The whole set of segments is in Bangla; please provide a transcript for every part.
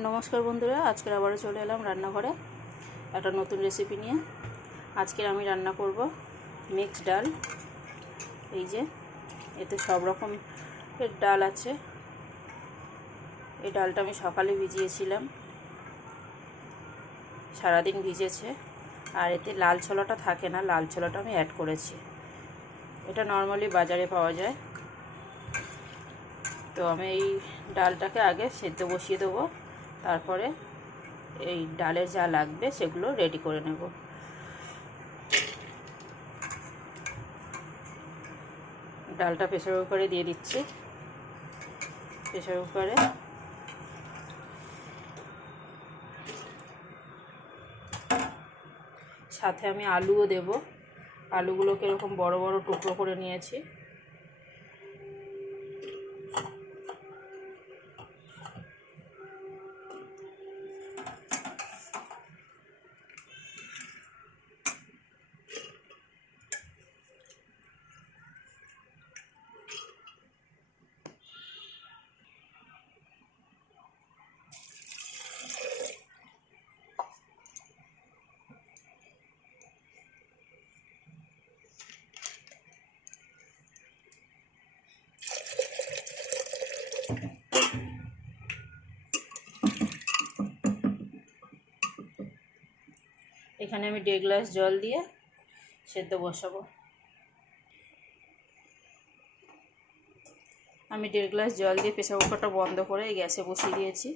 নমস্কার বন্ধুরা, আজকের আবারও চলে এলাম রান্নাঘরে একটা নতুন রেসিপি নিয়ে। আজকের আমি রান্না করব মিক্স ডাল। এই যে এতে সব রকমের ডাল আছে। এই ডালটা আমি সকালে ভিজিয়েছিলাম, সারাদিন ভিজেছে। আর এতে লাল ছোলাটা থাকে না, লাল ছোলাটা আমি অ্যাড করেছি। এটা নর্মালি বাজারে পাওয়া যায়। তো আমি এই ডালটাকে আগে সেদ্ধ বসিয়ে দেবো, তারপরে এই ডালে যা লাগবে সেগুলো রেডি করে নেব। ডালটা প্রেসার কুকারে দিয়ে দিচ্ছি। প্রেসার কুকারে সাথে আমি আলুও দেব। আলুগুলোকে এরকম বড় বড় টুকরো করে নিয়েছি। এখানে আমি 1.5 গ্লাস জল দিয়ে সেদ্ধ বসাবো। আমি 1.5 গ্লাস জল দিয়ে প্রেসার কুকারটা বন্ধ করে গ্যাসে বসিয়ে দিয়েছি।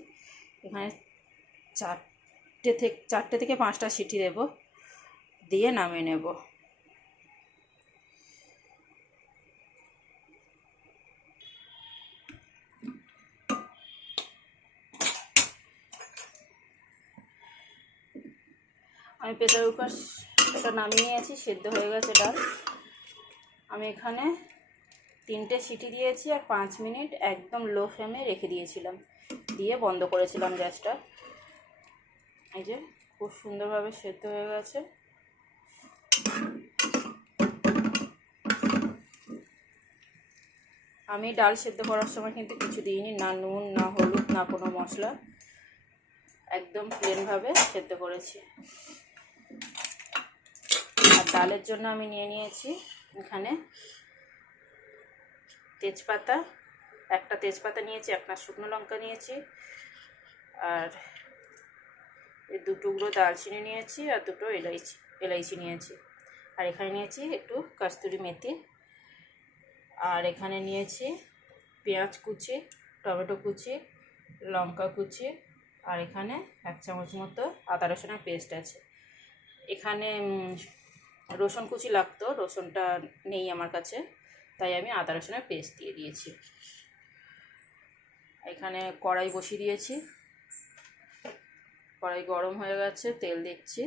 এখানে 4টে থেকে 5টা সিটি দেব, দিয়ে নামিয়ে নেব। আমি প্রেসার কুকারটা নামিয়ে নিয়েছি, সেদ্ধ হয়ে গেছে ডাল। আমি এখানে 3টে সিটি দিয়েছি আর 5 মিনিট একদম লো ফ্লেমে রেখে দিয়েছিলাম, দিয়ে বন্ধ করেছিলাম গ্যাসটা। এই যে খুব সুন্দরভাবে সেদ্ধ হয়ে গেছে। আমি ডাল সেদ্ধ করার সময় কিন্তু কিছু দিইনি, না নুন, না হলুদ, না কোনো মশলা, একদম প্লেনভাবে সেদ্ধ করেছি। আর ডালের জন্য আমি নিয়ে নিয়েছি এখানে তেজপাতা, একটা তেজপাতা নিয়েছি, একটা শুকনো লঙ্কা নিয়েছি, আর 2 টুকরো দারচিনি নিয়েছি, আর 2টো এলাইচি নিয়েছি। আর এখানে নিয়েছি একটু কস্তুরি মেথি, আর এখানে নিয়েছি পেঁয়াজ কুচি, টমেটো কুচি, লঙ্কা কুচি, আর এখানে 1 চামচ মতো আদা রসুনের পেস্ট আছে। এখানে রসুন কুচি লাগতো, রসুনটা নেই আমার কাছে, তাই আমি আদা রসুনের পেস্ট দিয়ে দিয়েছি। এখানে কড়াই বসিয়ে দিয়েছি, কড়াই গরম হয়ে গেছে, তেল দিচ্ছি।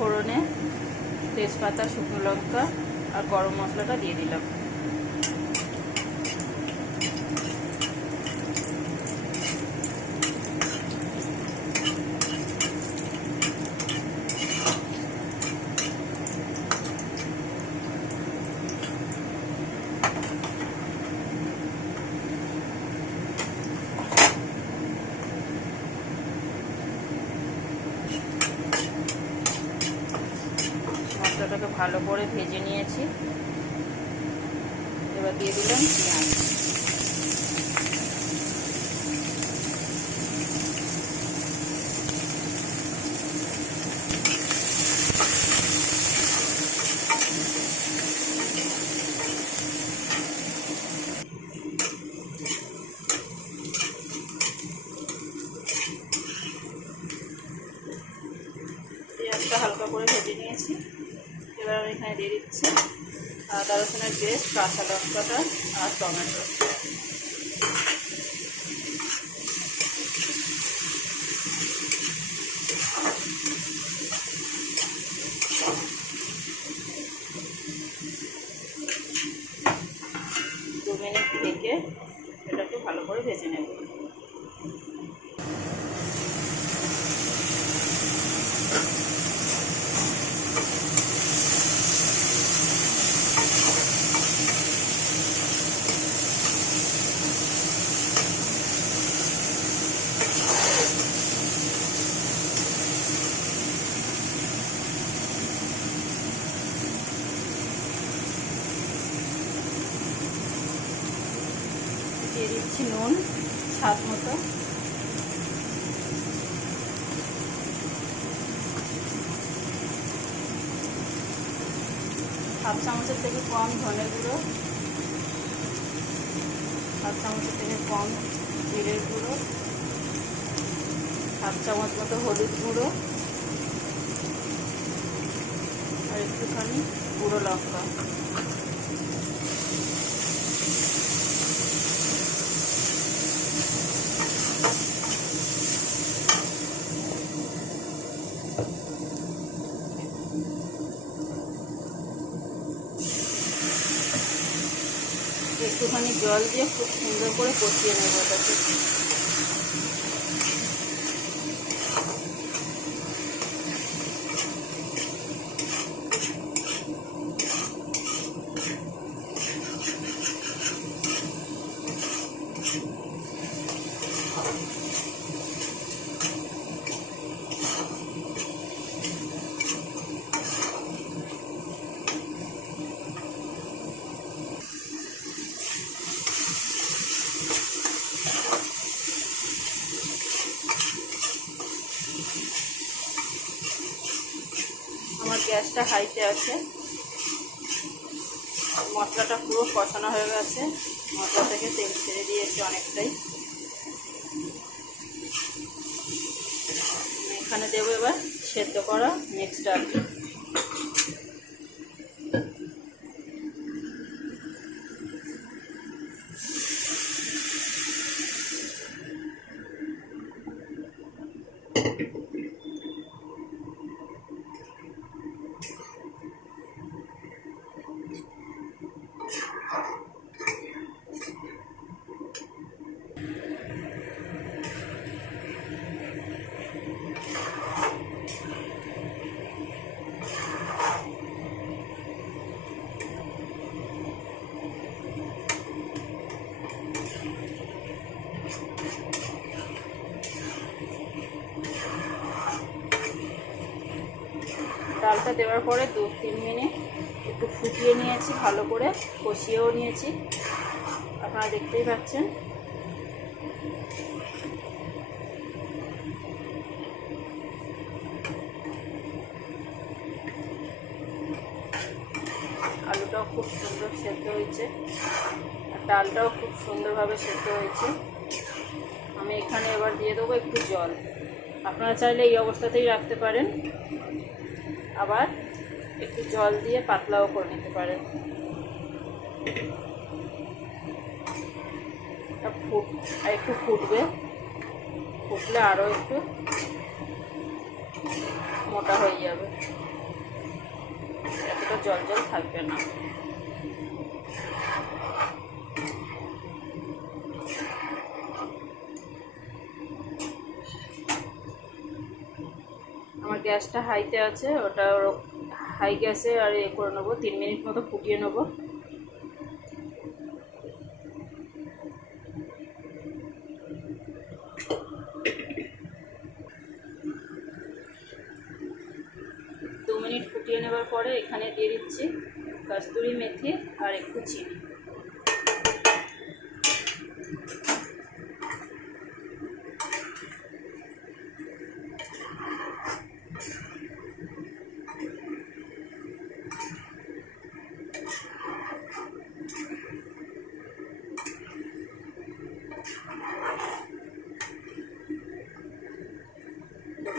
ফোড়নে তেজপাতা, শুকনো লঙ্কা আর গরম মশলাটা দিয়ে দিলাম। মশলাটাকে ভালো করে ভেজে নিয়েছি। এবার দিয়ে দিলাম পেঁয়াজ। পেঁয়াজটা হালকা করে ভেজে নিয়েছি। এবার আমি এখানে দিয়ে দিচ্ছি আদা রসুনের পেস্ট, কাঁচা লঙ্কাটা আর টমেটো। দিয়ে এটা একটু ভালো করে ভেজে নেব। দিয়ে দিচ্ছি নুন স্বাদ মতো। হাফ চামচের থেকে কম ধনে গুঁড়ো, হাফ চামচের থেকে কম জিরের গুঁড়ো, হাফ চামচ মতো হলুদ গুঁড়ো আর একটুখানি গুঁড়ো লঙ্কা। একটুখানি জল দিয়ে খুব সুন্দর করে কষিয়ে নেব এটাকে। আমার গ্যাসটা হাইতে আছে, মশলাটা পুরো কষানো হয়ে গেছে, মশলা থেকে তেল ছেড়ে দিয়েছে অনেকটাই। এখানে দেবো এবার সেদ্ধ করা মিক্স ডাল। ডালটা দেওয়ার পরে 2-3 মিনিট একটু ফুটিয়ে নিয়েছি, ভালো করে কষিয়েও নিয়েছি, আপনারা দেখতেই পাচ্ছেন। আলুটাও খুব সুন্দর সেদ্ধ হয়েছে আর ডালটাও খুব সুন্দরভাবে সেদ্ধ হয়েছে। আমি এখানে এবার দিয়ে দেবো একটু জল। আপনারা চাইলে এই অবস্থাতেই রাখতে পারেন, আবার একটু জল দিয়ে পাতলাও করে নিতে পারেন। আর একটু ফুটবে, ফুটলে আরও একটু মোটা হয়ে যাবে, এতটা জল জল থাকবে না। আমার গ্যাসটা হাইতে আছে, ওটা হাই গ্যাসে আর করে নেবো, 3 মিনিট মতো ফুটিয়ে নেবো। ফুটিয়ে নেবার পরে এখানে দিয়ে দিচ্ছি কস্তুরি মেথি আর একটু চিনি।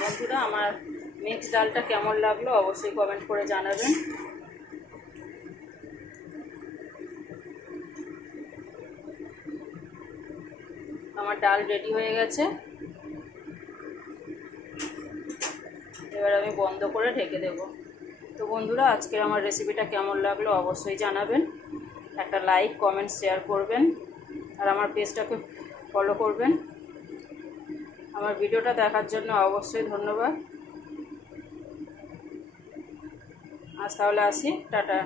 বন্ধুরা, আমার মিক্স ডালটা কেমন লাগলো অবশ্যই কমেন্ট করে জানাবেন। আমার ডাল রেডি হয়ে গেছে, এবার আমি বন্ধ করে ঢেকে দেব। তো বন্ধুরা, আজকের আমার রেসিপিটা কেমন লাগলো অবশ্যই জানাবেন, একটা লাইক কমেন্ট শেয়ার করবেন। আর আমার পেজটাকে ফলো করবেন। আমার ভিডিওটা দেখার জন্য অবশ্যই ধন্যবাদ। আজ তাহলে আসি, টাটা।